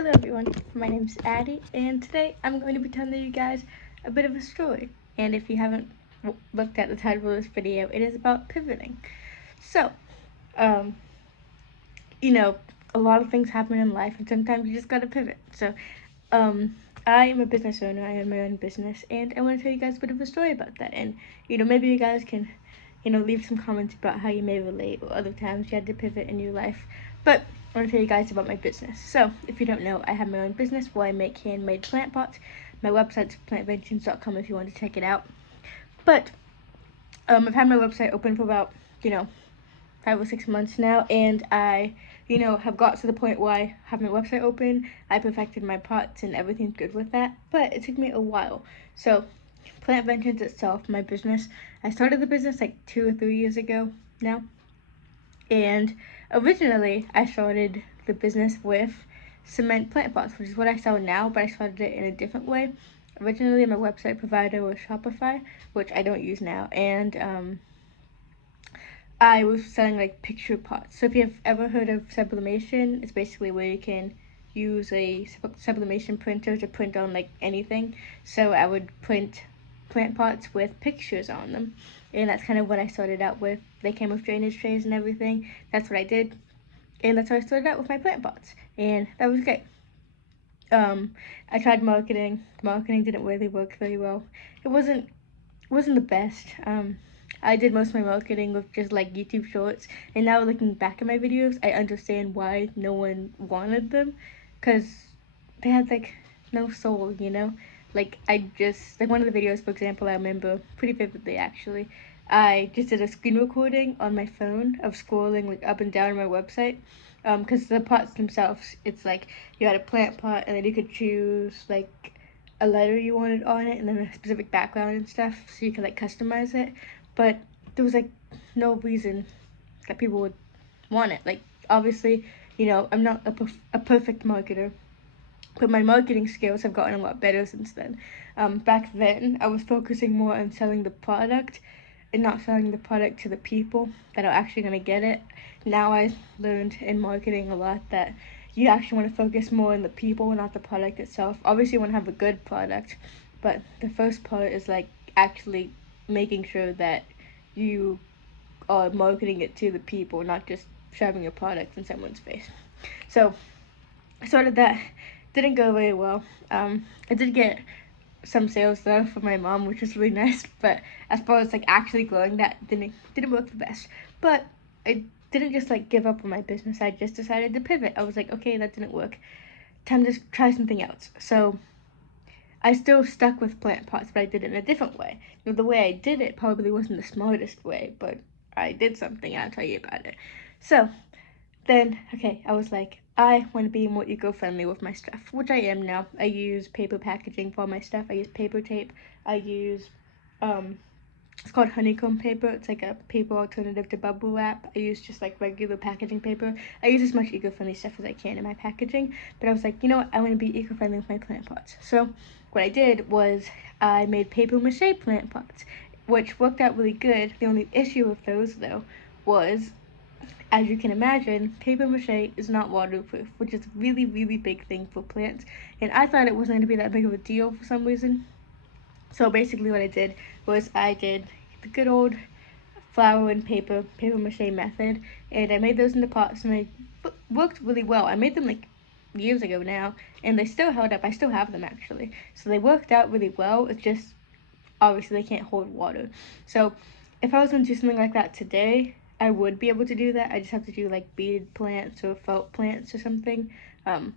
Hello everyone, my name's Addie, and today I'm going to be telling you guys a bit of a story. And if you haven't looked at the title of this video, it is about pivoting. So, um, you know, a lot of things happen in life, and sometimes you just gotta pivot. So, I am a business owner. I own my own business, and I want to tell you guys a bit of a story about that. And maybe you guys can, leave some comments about how you may relate or other times you had to pivot in your life. But I want to tell you guys about my business. So, if you don't know, I have my own business where I make handmade plant pots. My website's plantventions.com if you want to check it out. But I've had my website open for about 5 or 6 months now, and I have got to the point where I have my website open. I perfected my pots and everything's good with that, but it took me a while. So Plant Vengeance itself, my business, I started the business like 2 or 3 years ago now, and originally I started the business with cement plant pots, which is what I sell now, but I started it in a different way. Originally my website provider was Shopify, which I don't use now, and I was selling like picture pots. So if you've ever heard of sublimation, it's basically where you can use a sublimation printer to print on like anything. So I would print plant pots with pictures on them, and that's kind of what I started out with. They came with drainage trays and everything. That's what I did, and that's how I started out with my plant pots, and that was great. I tried marketing. Marketing didn't really work very well. It wasn't the best. I did most of my marketing with just like YouTube shorts, and now looking back at my videos, I understand why no one wanted them, cause they had like no soul, Like one of the videos, for example, I remember pretty vividly actually. I just did a screen recording on my phone of scrolling like up and down my website, cause the pots themselves, it's like you had a plant pot, and then you could choose like a letter you wanted on it and then a specific background and stuff so you could like customize it. But there was like no reason that people would want it. Like obviously, I'm not a perfect marketer, but my marketing skills have gotten a lot better since then. Back then I was focusing more on selling the product and not selling the product to the people that are actually going to get it. Now I learned in marketing a lot that you actually want to focus more on the people, not the product itself. Obviously you want to have a good product, but the first part is like actually making sure that you are marketing it to the people, not just shoving your product in someone's face. So I started that. Didn't go very well. I did get some sales though for my mom, which was really nice. But as far as like actually growing, that didn't work the best. But I didn't just like give up on my business. I just decided to pivot. I was like, okay, that didn't work. Time to try something else. So I still stuck with plant pots, but I did it in a different way. The way I did it probably wasn't the smartest way, but I did something, and I'll tell you about it. So then, okay, I was like, I want to be more eco-friendly with my stuff, which I am now. I use paper packaging for my stuff. I use paper tape. I use, it's called honeycomb paper. It's like a paper alternative to bubble wrap. I use just like regular packaging paper. I use as much eco-friendly stuff as I can in my packaging. But I was like, you know what? I want to be eco-friendly with my plant pots. So what I did was I made paper mache plant pots, which worked out really good. The only issue with those though was, as you can imagine, paper mache is not waterproof, which is a really, really big thing for plants. And I thought it wasn't going to be that big of a deal for some reason. So basically what I did was I did the good old flour and paper mache method, and I made those into pots, and they worked really well. I made them like years ago now, and they still held up. I still have them actually. So they worked out really well. It's just obviously they can't hold water. So if I was going to do something like that today, I would be able to do that. I just have to do like beaded plants or felt plants or something.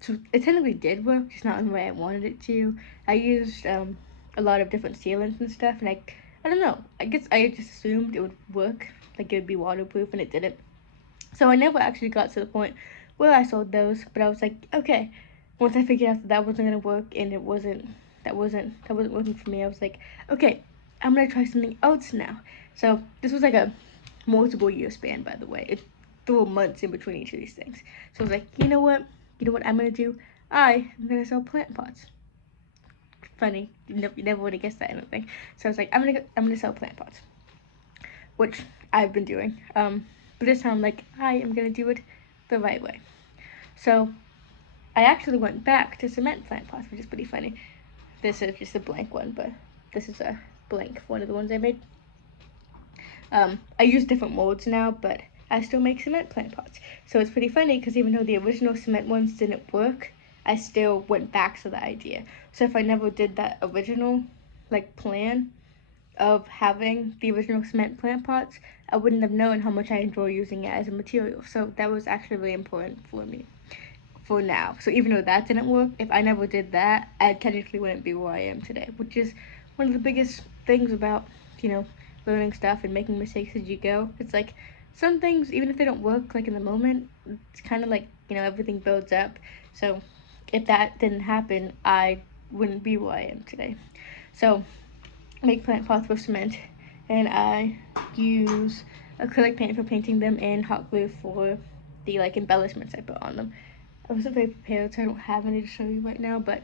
So it technically did work, just not in the way I wanted it to. I used a lot of different sealants and stuff, and I don't know. I guess I just assumed it would work, like it would be waterproof, and it didn't. So I never actually got to the point where I sold those, but I was like, okay. Once I figured out that that wasn't gonna work, and that wasn't working for me, I was like, okay, I'm gonna try something else now. So this was like a multiple year span, by the way. There were months in between each of these things. So I was like, you know what? You know what I'm gonna do? I am gonna sell plant pots. Funny, you never would have guessed that, I don't think. So I was like, I'm gonna sell plant pots, which I've been doing. But this time, I'm like, I am gonna do it the right way. So I actually went back to cement plant pots, which is pretty funny. This is just a blank one, but this is a blank one of the ones I made. I use different molds now, but I still make cement plant pots. So it's pretty funny because even though the original cement ones didn't work, I still went back to the idea. So if I never did that original plan of having the original cement plant pots, I wouldn't have known how much I enjoy using it as a material. So that was actually really important for me for now. So even though that didn't work, if I never did that, I technically wouldn't be where I am today, which is one of the biggest things about, learning stuff and making mistakes as you go. It's like some things, even if they don't work in the moment, it's kind of like, everything builds up. So if that didn't happen, I wouldn't be where I am today. So I make plant pots with cement, and I use acrylic paint for painting them and hot glue for the embellishments I put on them. I wasn't very prepared, so I don't have any to show you right now, but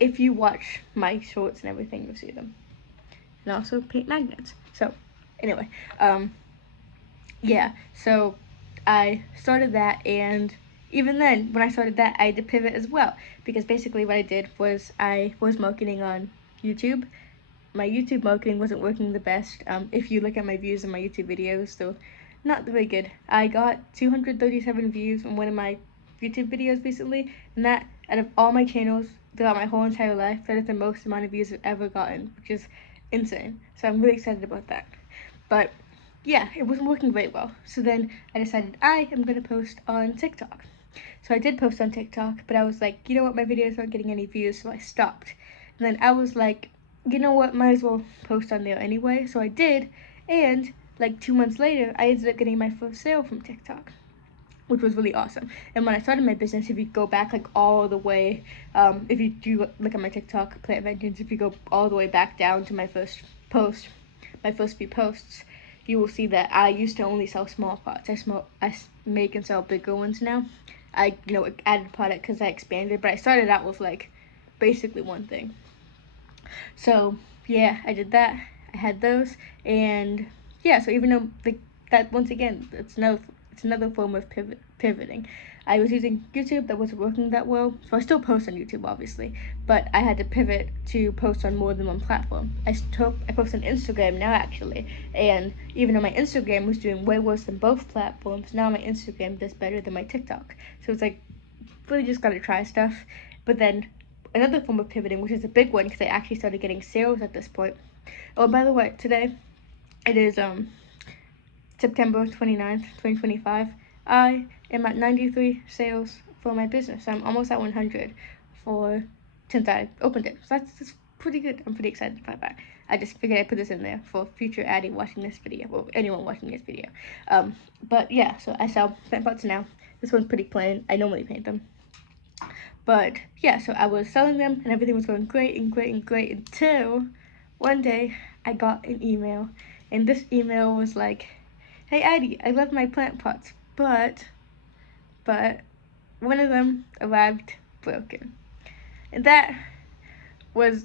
if you watch my shorts and everything, you'll see them. And also paint magnets. So anyway, yeah, so I started that, and even then, when I started that, I had to pivot as well, because basically what I did was I was marketing on YouTube. My YouTube marketing wasn't working the best. If you look at my views on my YouTube videos, they're not very good. I got 237 views on one of my YouTube videos recently, and that, out of all my channels throughout my whole entire life, that is the most amount of views I've ever gotten, which is insane. So I'm really excited about that. But yeah, it wasn't working very well. So then I decided I am going to post on TikTok. So I did post on TikTok, but I was like, you know what, my videos aren't getting any views, so I stopped. And then I was like, you know what, might as well post on there anyway. So I did, and 2 months later, I ended up getting my first sale from TikTok, which was really awesome. And when I started my business, if you go back all the way, if you do look at my TikTok, Plant Vengeance, if you go all the way back down to my first post, my first few posts, you will see that I used to only sell small pots. I make and sell bigger ones now. I added product because I expanded, but I started out with basically one thing. So yeah, I did that. I had those, and yeah. So even though that, once again, it's another form of pivoting. I was using YouTube, that wasn't working that well, so I still post on YouTube obviously, but I had to pivot to post on more than one platform. I post on Instagram now actually, and even though my Instagram was doing way worse than both platforms, now my Instagram does better than my TikTok. So it's really just gotta try stuff. But then another form of pivoting, which is a big one because I actually started getting sales at this point. Oh, by the way, today it is September 29th, 2025. I am at 93 sales for my business. I'm almost at 100 since I opened it. So that's pretty good. I'm pretty excited about that. I just figured I'd put this in there for future Addie watching this video, or anyone watching this video. But yeah, so I sell plant pots now. This one's pretty plain. I normally paint them. But yeah, so I was selling them and everything was going great until one day I got an email, and this email was like, hey Addie, I love my plant pots, but one of them arrived broken. And that was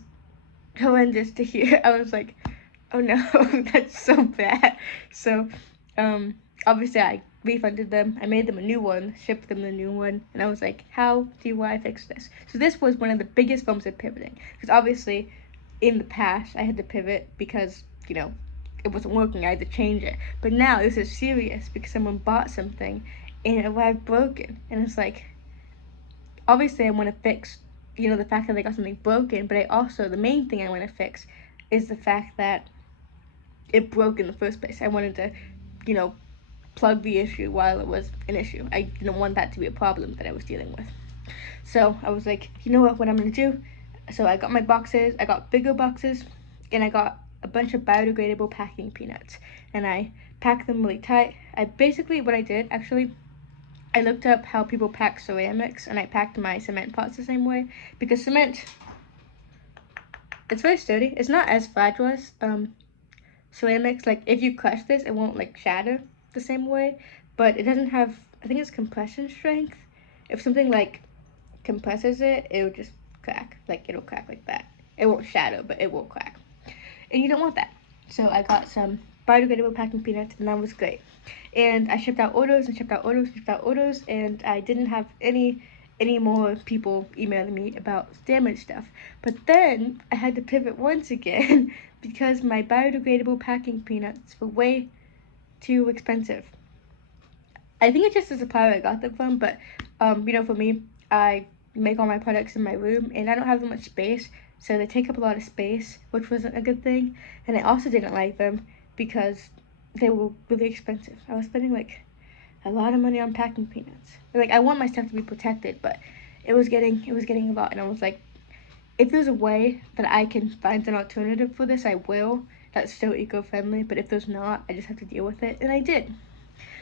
horrendous to hear. I was like, oh no, that's so bad. So obviously I refunded them. I made them a new one, shipped them the new one, and I was like, how do I fix this? So this was one of the biggest forms of pivoting, because obviously in the past I had to pivot because it wasn't working. I had to change it. But now this is serious because someone bought something and it arrived broken, and it's like, obviously I want to fix the fact that they got something broken, but the main thing I want to fix is the fact that it broke in the first place. I wanted to plug the issue while it was an issue. I didn't want that to be a problem that I was dealing with. So I was like, you know what I'm gonna do? So I got my boxes, I got bigger boxes, and I got a bunch of biodegradable packing peanuts, and I packed them really tight. What I did actually, I looked up how people pack ceramics, and I packed my cement pots the same way, because cement, it's very sturdy. It's not as fragile as ceramics. If you crush this, it won't shatter the same way, but it doesn't have, I think it's compression strength. If something compresses it, it'll just crack. It'll crack like that. It won't shatter, but it will crack. And you don't want that. So I got some biodegradable packing peanuts, and that was great. And I shipped out orders, and I didn't have any any more people emailing me about damaged stuff. But then I had to pivot once again because my biodegradable packing peanuts were way too expensive. I think it's just the supplier I got them from, but for me, I make all my products in my room and I don't have that much space, so they take up a lot of space, which wasn't a good thing. And I also didn't like them because they were really expensive. I was spending like a lot of money on packing peanuts. Like, I want my stuff to be protected, but it was getting a lot, and I was like, if there's a way that I can find an alternative for this, I will. That's still eco-friendly, but if there's not, I just have to deal with it, and I did.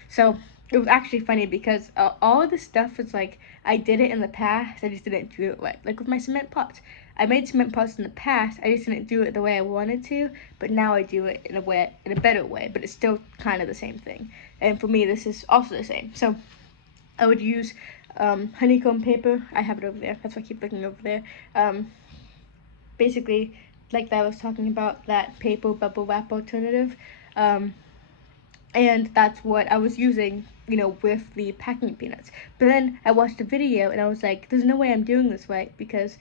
So it was actually funny because all of the stuff was like, I did it in the past, I just didn't do it right. Like with my cement pots, I made cement pots in the past, I just didn't do it the way I wanted to, but now I do it in a better way, but it's still kind of the same thing. And for me, this is also the same. So I would use honeycomb paper. I have it over there, that's why I keep looking over there. Basically, like that I was talking about, that paper bubble wrap alternative. And that's what I was using, with the packing peanuts. But then I watched a video and I was like, there's no way I'm doing this right, because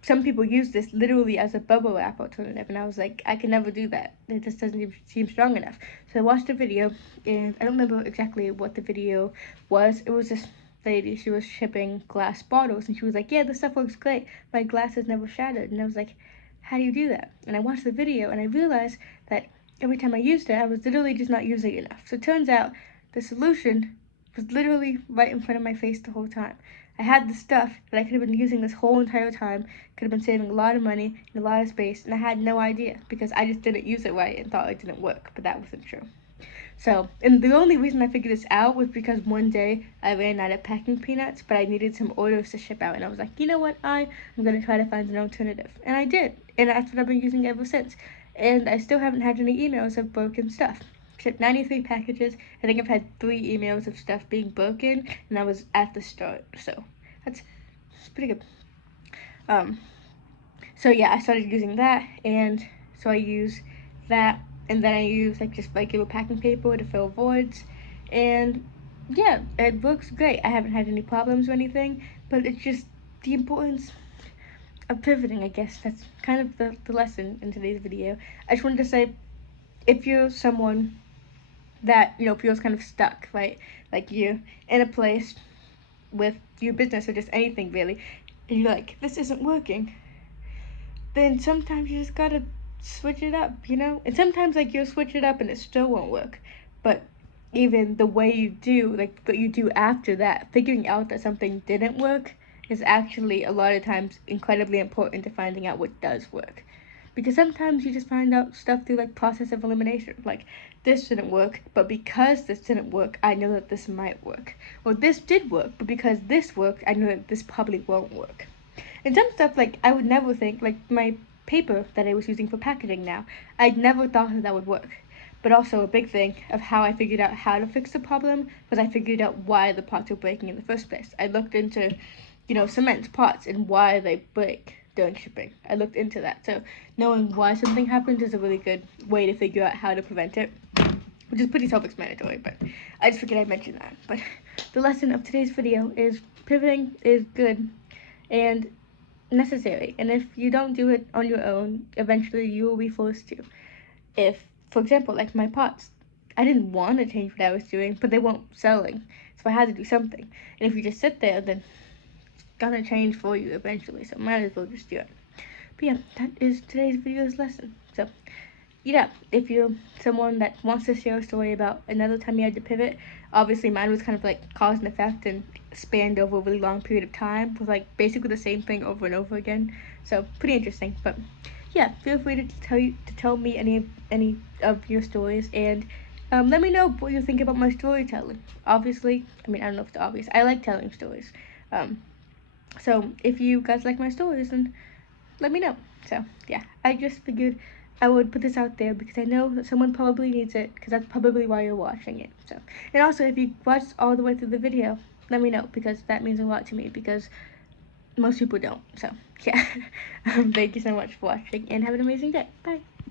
some people use this literally as a bubble wrap alternative, and I was like, I can never do that. It just doesn't seem strong enough. So I watched a video, and I don't remember exactly what the video was. It was this lady, she was shipping glass bottles, and she was like, yeah, this stuff works great. My glass has never shattered. And I was like, how do you do that? And I watched the video, and I realized that every time I used it, I was literally just not using it enough. So it turns out the solution was literally right in front of my face the whole time. I had the stuff that I could have been using this whole entire time, could have been saving a lot of money and a lot of space, and I had no idea because I just didn't use it right and thought it didn't work, but that wasn't true. So, and the only reason I figured this out was because one day I ran out of packing peanuts, but I needed some orders to ship out, and I was like, you know what, I'm going to try to find an alternative. And I did, and that's what I've been using ever since. And I still haven't had any emails of broken stuff. Shipped 93 packages. I think I've had 3 emails of stuff being broken, and that was at the start. So that's pretty good. So yeah, I started using that, and so I use that, and then I use like just regular packing paper to fill voids, and yeah, it works great. I haven't had any problems or anything, but it's just the importance of pivoting, I guess. That's kind of the lesson in today's video. I just wanted to say, if you're someone that, feels kind of stuck, right? Like you're in a place with your business or just anything really, and you're like, this isn't working, then sometimes you just gotta switch it up, And sometimes like you'll switch it up and it still won't work. But even the way you do, like what you do after that, figuring out that something didn't work is actually a lot of times incredibly important to finding out what does work. Because sometimes you just find out stuff through like process of elimination. Like, this didn't work, but because this didn't work, I know that this might work. Or this did work, but because this worked, I know that this probably won't work. And some stuff, like, I would never think, like my paper that I was using for packaging now, I'd never thought that would work. But also a big thing of how I figured out how to fix the problem was I figured out why the pots were breaking in the first place. I looked into, cement pots and why they break during shipping. I looked into that. So knowing why something happens is a really good way to figure out how to prevent it, which is pretty self-explanatory, but I just figured I'd mention that. But the lesson of today's video is pivoting is good and necessary, and if you don't do it on your own, eventually you will be forced to. If, for example, like my pots, I didn't want to change what I was doing, but they weren't selling, so I had to do something. And if you just sit there, then it's gonna change for you eventually, so might as well just do it. But yeah, that is today's video's lesson. So yeah, if you're someone that wants to share a story about another time you had to pivot, obviously mine was kind of like cause and effect and spanned over a really long period of time with like basically the same thing over and over again. So pretty interesting. But yeah, feel free to tell me any of your stories, and let me know what you think about my storytelling. Obviously, I mean, I don't know if it's obvious, I like telling stories. So if you guys like my stories, then let me know. So yeah, I just figured I would put this out there because I know that someone probably needs it, because that's probably why you're watching it. So, and also if you watched all the way through the video, let me know, because that means a lot to me, because most people don't. So yeah, thank you so much for watching, and have an amazing day. Bye.